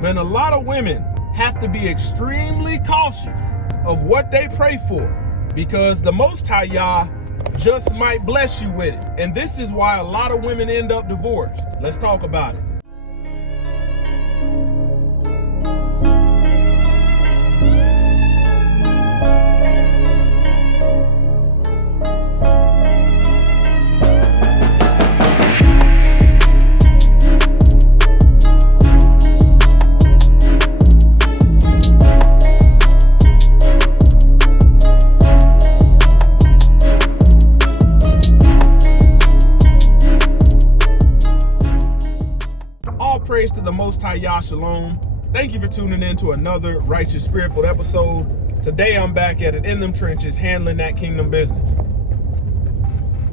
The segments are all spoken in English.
Man, a lot of women have to be extremely cautious of what they pray for, because the Most High Yah just might bless you with it. And this is why a lot of women end up divorced. Let's talk about it. Praise to the Most High Yah Shalom. Thank you for tuning in to another Righteous Spirit-filled episode. Today I'm back at it in them trenches, handling that kingdom business.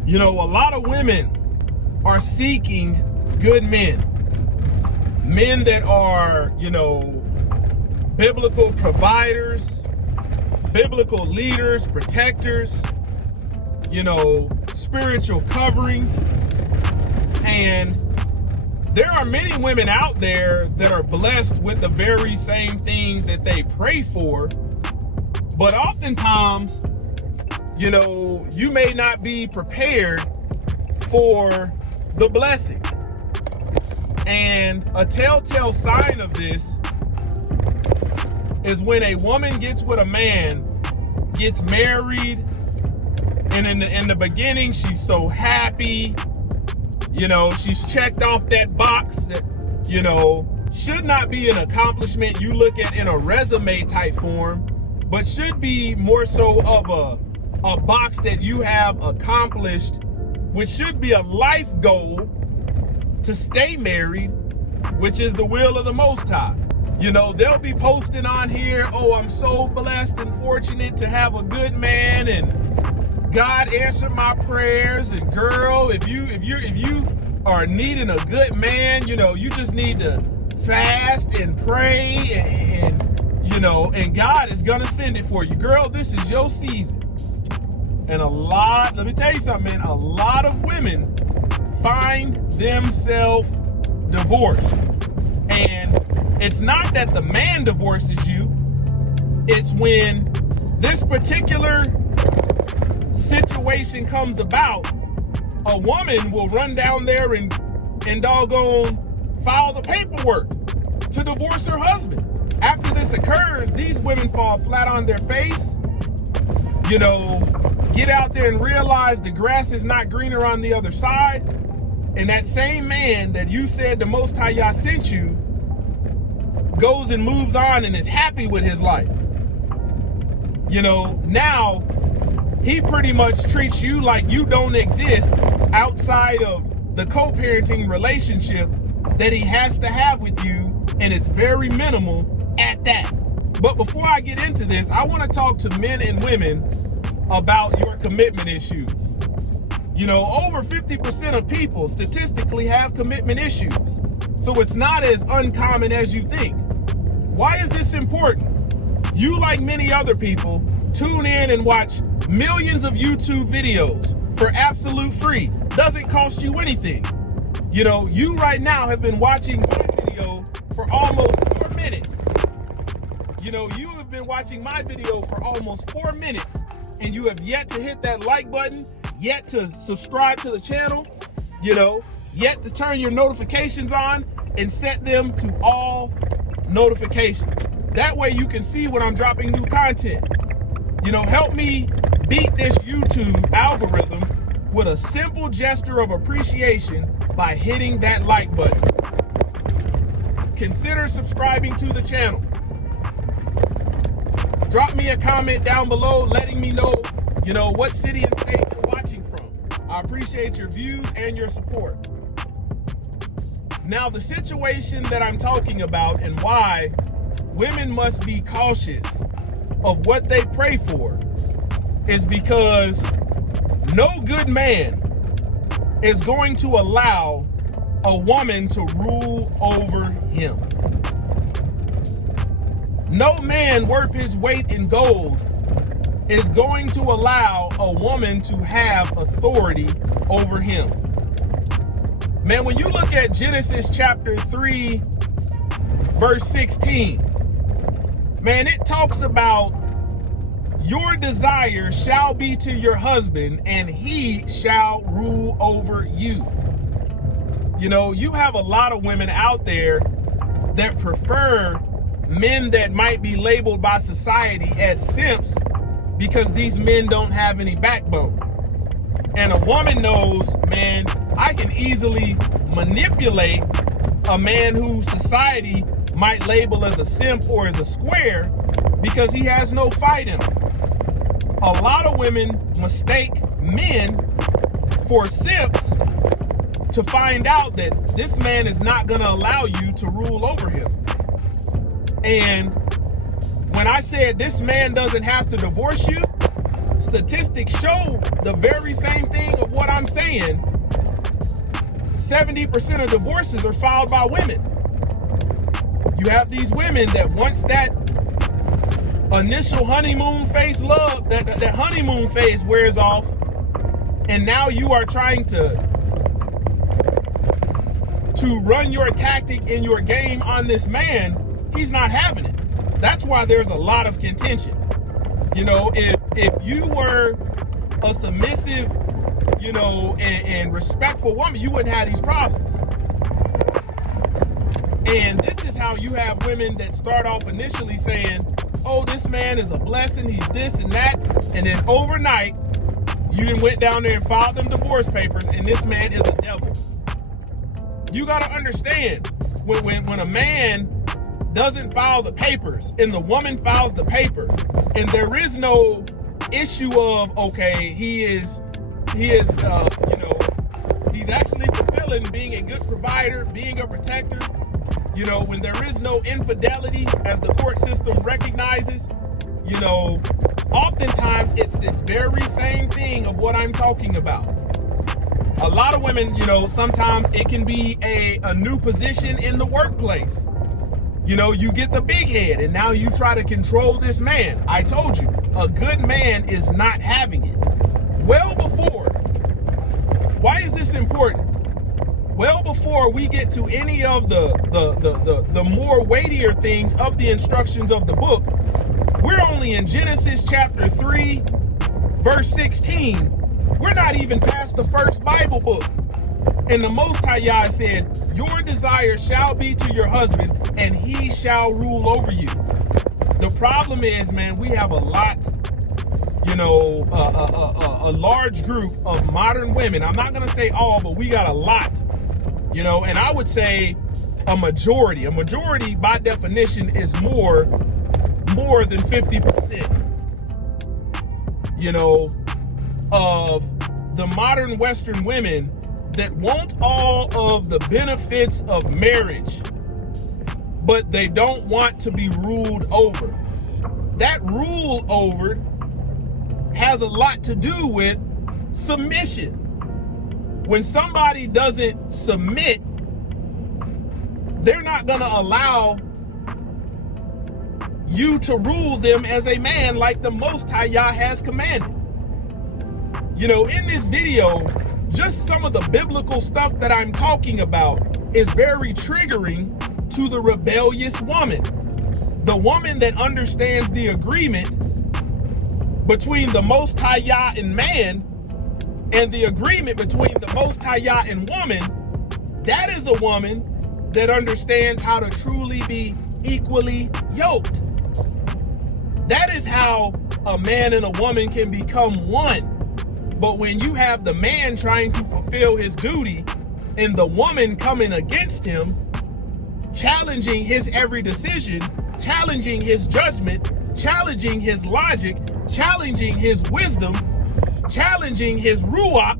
You know, a lot of women are seeking good men. Men that are, you know, biblical providers, biblical leaders, protectors, you know, spiritual coverings. And there are many women out there that are blessed with the very same things that they pray for, but oftentimes, you know, you may not be prepared for the blessing. And a telltale sign of this is when a woman gets with a man, gets married, and in the beginning, she's so happy. You know, she's checked off that box that, you know, should not be an accomplishment you look at in a resume type form, but should be more so of a box that you have accomplished, which should be a life goal to stay married, which is the will of the Most High. You know, they'll be posting on here, oh, I'm so blessed and fortunate to have a good man, and God answered my prayers. And girl, if you are needing a good man, you know, you just need to fast and pray and you know, and God is gonna send it for you. Girl, this is your season. And let me tell you something, man, a lot of women find themselves divorced. And it's not that the man divorces you, it's when this particular situation comes about, a woman will run down there and doggone file the paperwork to divorce her husband. After this occurs, these women fall flat on their face, you know, get out there and realize the grass is not greener on the other side. And that same man that you said the Most High Yah sent you goes and moves on and is happy with his life. You know, now he pretty much treats you like you don't exist outside of the co-parenting relationship that he has to have with you, and it's very minimal at that. But before I get into this, I want to talk to men and women about your commitment issues. You know, over 50% of people statistically have commitment issues, so it's not as uncommon as you think. Why is this important? You, like many other people, tune in and watch millions of YouTube videos for absolute free. Doesn't cost you anything. You know, you right now have been watching my video for almost 4 minutes. You know, you have been watching my video for almost 4 minutes, and you have yet to hit that like button, yet to subscribe to the channel, you know, yet to turn your notifications on and set them to all notifications. That way you can see when I'm dropping new content. You know, help me beat this YouTube algorithm with a simple gesture of appreciation by hitting that like button. Consider subscribing to the channel. Drop me a comment down below letting me know, you know, what city and state you're watching from. I appreciate your views and your support. Now, the situation that I'm talking about and why women must be cautious of what they pray for is because no good man is going to allow a woman to rule over him. No man worth his weight in gold is going to allow a woman to have authority over him. Man, when you look at Genesis chapter 3, verse 16. Man, it talks about your desire shall be to your husband, and he shall rule over you. You know, you have a lot of women out there that prefer men that might be labeled by society as simps because these men don't have any backbone. And a woman knows, man, I can easily manipulate a man who society might label as a simp or as a square because he has no fight in him. A lot of women mistake men for simps to find out that this man is not going to allow you to rule over him. And when I said this man doesn't have to divorce you, statistics show the very same thing of what I'm saying. 70% of divorces are filed by women. You have these women that once that initial honeymoon phase love, that honeymoon phase wears off, and now you are trying to run your tactic and your game on this man, he's not having it. That's why there's a lot of contention. You know, if you were a submissive, you know, and respectful woman, you wouldn't have these problems. And this is how you have women that start off initially saying, oh, this man is a blessing, he's this and that, and then overnight, you then went down there and filed them divorce papers, and this man is a devil. You gotta understand, when a man doesn't file the papers and the woman files the paper, and there is no issue of, okay, he is you know, he's actually fulfilling being a good provider, being a protector, you know, when there is no infidelity as the court system recognizes, you know, oftentimes it's this very same thing of what I'm talking about. A lot of women, you know, sometimes it can be a new position in the workplace. You know, you get the big head and now you try to control this man. I told you, a good man is not having it. Well before, why is this important? Well before we get to any of the more weightier things of the instructions of the book, we're only in Genesis chapter 3, verse 16. We're not even past the first Bible book. And the Most High Yah said, your desire shall be to your husband, and he shall rule over you. The problem is, man, we have a lot, you know, a large group of modern women. I'm not going to say all, but we got a lot, you know, and I would say a majority. A majority, by definition, is more than 50%, you know, of the modern Western women that want all of the benefits of marriage, but they don't want to be ruled over. That rule over has a lot to do with submission. When somebody doesn't submit, they're not going to allow you to rule them as a man like the Most High Yah has commanded. You know, in this video, just some of the biblical stuff that I'm talking about is very triggering to the rebellious woman. The woman that understands the agreement between the Most High Yah and man, and the agreement between the Most High Yah and woman, that is a woman that understands how to truly be equally yoked. That is how a man and a woman can become one. But when you have the man trying to fulfill his duty and the woman coming against him, challenging his every decision, challenging his judgment, challenging his logic, challenging his wisdom, challenging his ruach,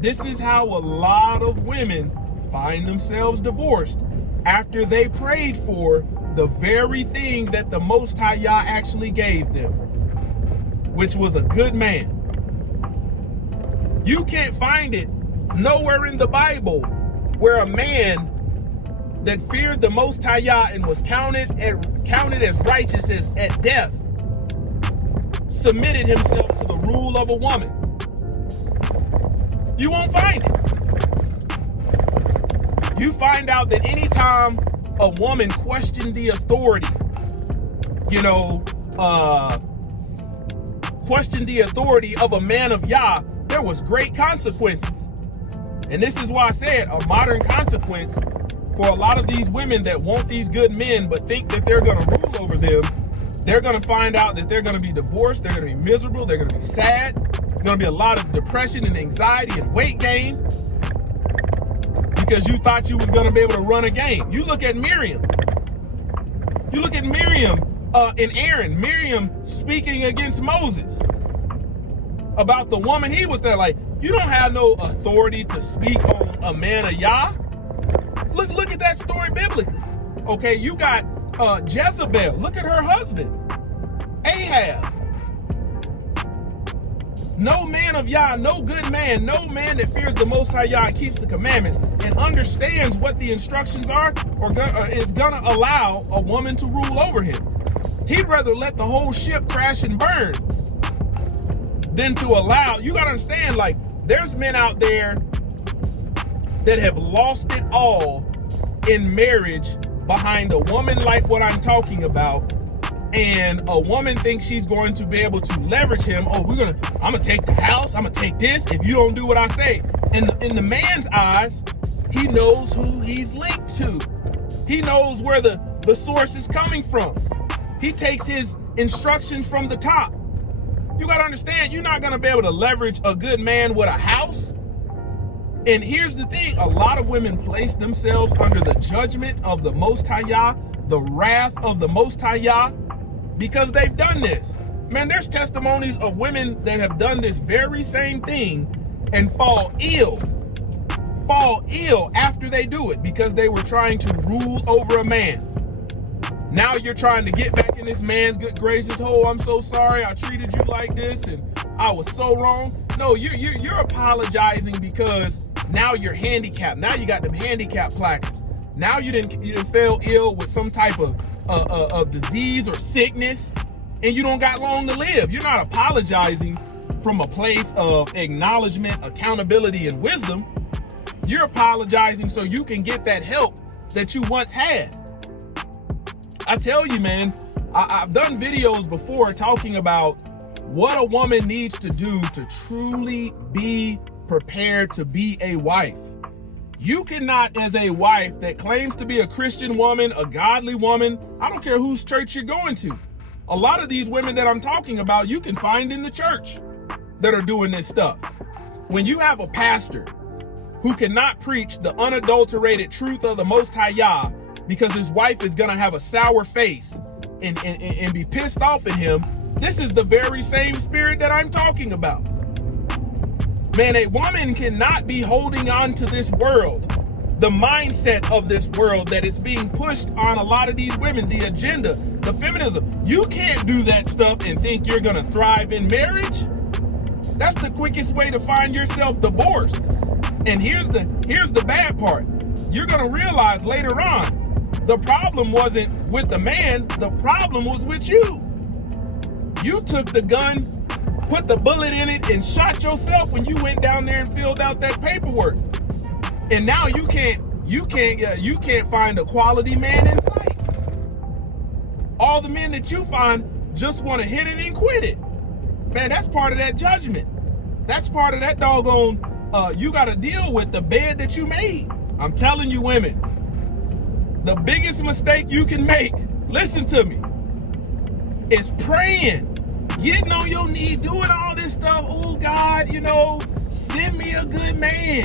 this is how a lot of women find themselves divorced after they prayed for the very thing that the Most High Yah actually gave them, which was a good man. You can't find it nowhere in the Bible where a man that feared the Most High Yah and was counted as righteous at death submitted himself to the rule of a woman. You won't find it. You find out that anytime a woman questioned the authority, questioned the authority of a man of Yah, there was great consequences. And this is why I said a modern consequence for a lot of these women that want these good men but think that they're going to rule over them. They're going to find out that they're going to be divorced, they're going to be miserable, they're going to be sad, there's going to be a lot of depression and anxiety and weight gain because you thought you was going to be able to run a game. You look at Miriam. You look at Miriam and Aaron. Miriam speaking against Moses about the woman he was there. Like, you don't have no authority to speak on a man of Yah. Look at that story biblically. Okay, you got Jezebel. Look at her husband, Ahab. No man of Yah, no good man, no man that fears the Most High Yah and keeps the commandments and understands what the instructions are is gonna allow a woman to rule over him. He'd rather let the whole ship crash and burn than to allow. You gotta understand, like, there's men out there that have lost it all in marriage behind a woman like what I'm talking about, and a woman thinks she's going to be able to leverage him. Oh, I'm gonna take the house, I'm gonna take this if you don't do what I say. In the man's eyes, he knows who he's linked to. He knows where the source is coming from. He takes his instructions from the top. You gotta understand, you're not gonna be able to leverage a good man with a house. And here's the thing, a lot of women place themselves under the judgment of the Most High Yah, the wrath of the Most High Yah, because they've done this. Man, there's testimonies of women that have done this very same thing and fall ill after they do it because they were trying to rule over a man. Now you're trying to get back in this man's good graces. Oh, I'm so sorry I treated you like this and I was so wrong. No, you're apologizing because now you're handicapped. Now you got them handicap placards. Now you didn't fell ill with some type of disease or sickness, and you don't got long to live. You're not apologizing from a place of acknowledgement, accountability, and wisdom. You're apologizing so you can get that help that you once had. I tell you, man, I've done videos before talking about what a woman needs to do to truly be prepared to be a wife. You cannot, as a wife that claims to be a Christian woman, a godly woman, I don't care whose church you're going to. A lot of these women that I'm talking about, you can find in the church that are doing this stuff. When you have a pastor who cannot preach the unadulterated truth of the Most High Yah because his wife is going to have a sour face and be pissed off at him, this is the very same spirit that I'm talking about. Man, a woman cannot be holding on to this world, the mindset of this world that is being pushed on a lot of these women, the agenda, the feminism. You can't do that stuff and think you're gonna thrive in marriage. That's the quickest way to find yourself divorced. And here's the bad part. You're gonna realize later on, the problem wasn't with the man, the problem was with you. You took the gun, put the bullet in it, and shot yourself when you went down there and filled out that paperwork. And now you can't find a quality man in sight. All the men that you find just want to hit it and quit it. Man, that's part of that judgment. That's part of that doggone, you got to deal with the bed that you made. I'm telling you, women, the biggest mistake you can make, listen to me, is praying. Getting on your knees, doing all this stuff. Oh, God, send me a good man.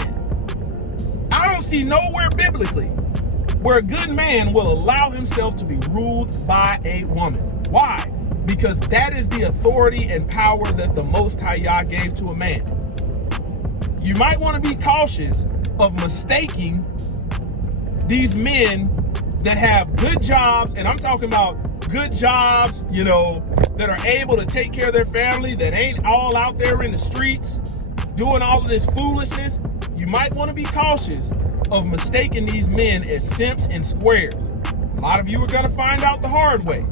I don't see nowhere biblically where a good man will allow himself to be ruled by a woman. Why? Because that is the authority and power that the Most High Yah gave to a man. You might want to be cautious of mistaking these men that have good jobs, and I'm talking about good jobs, that are able to take care of their family, that ain't all out there in the streets doing all of this foolishness. You might want to be cautious of mistaking these men as simps and squares. A lot of you are going to find out the hard way.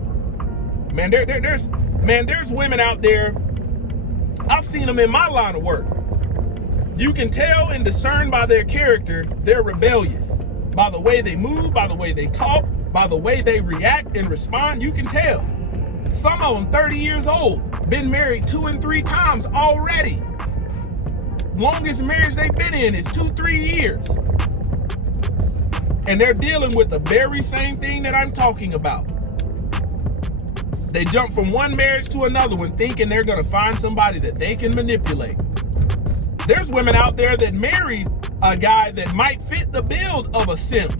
Man, there's women out there, I've seen them in my line of work. You can tell and discern by their character, they're rebellious. By the way they move, by the way they talk, by the way they react and respond, you can tell. Some of them 30 years old, been married 2 and 3 times already. Longest marriage they've been in is 2-3 years. And they're dealing with the very same thing that I'm talking about. They jump from one marriage to another one thinking they're going to find somebody that they can manipulate. There's women out there that married a guy that might fit the build of a simp,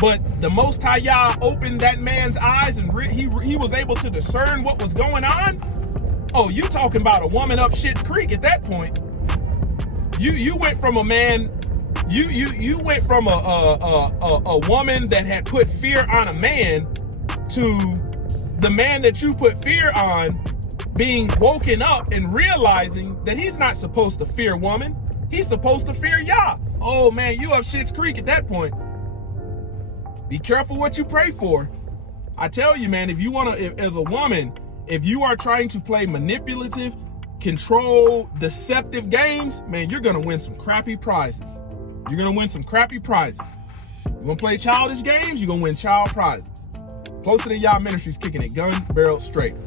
but the Most High Yah opened that man's eyes and he was able to discern what was going on. Oh, you talking about a woman up Schitt's Creek at that point. You went from a man, you went from a woman that had put fear on a man to the man that you put fear on being woken up and realizing that he's not supposed to fear woman. He's supposed to fear Yah. Oh man, you up Schitt's Creek at that point. Be careful what you pray for. I tell you, man, if you want to, as a woman, if you are trying to play manipulative, control, deceptive games, man, you're going to win some crappy prizes. You're going to win some crappy prizes. You're going to play childish games, you're going to win child prizes. Closer to Yah Ministries, kicking it gun barrel straight.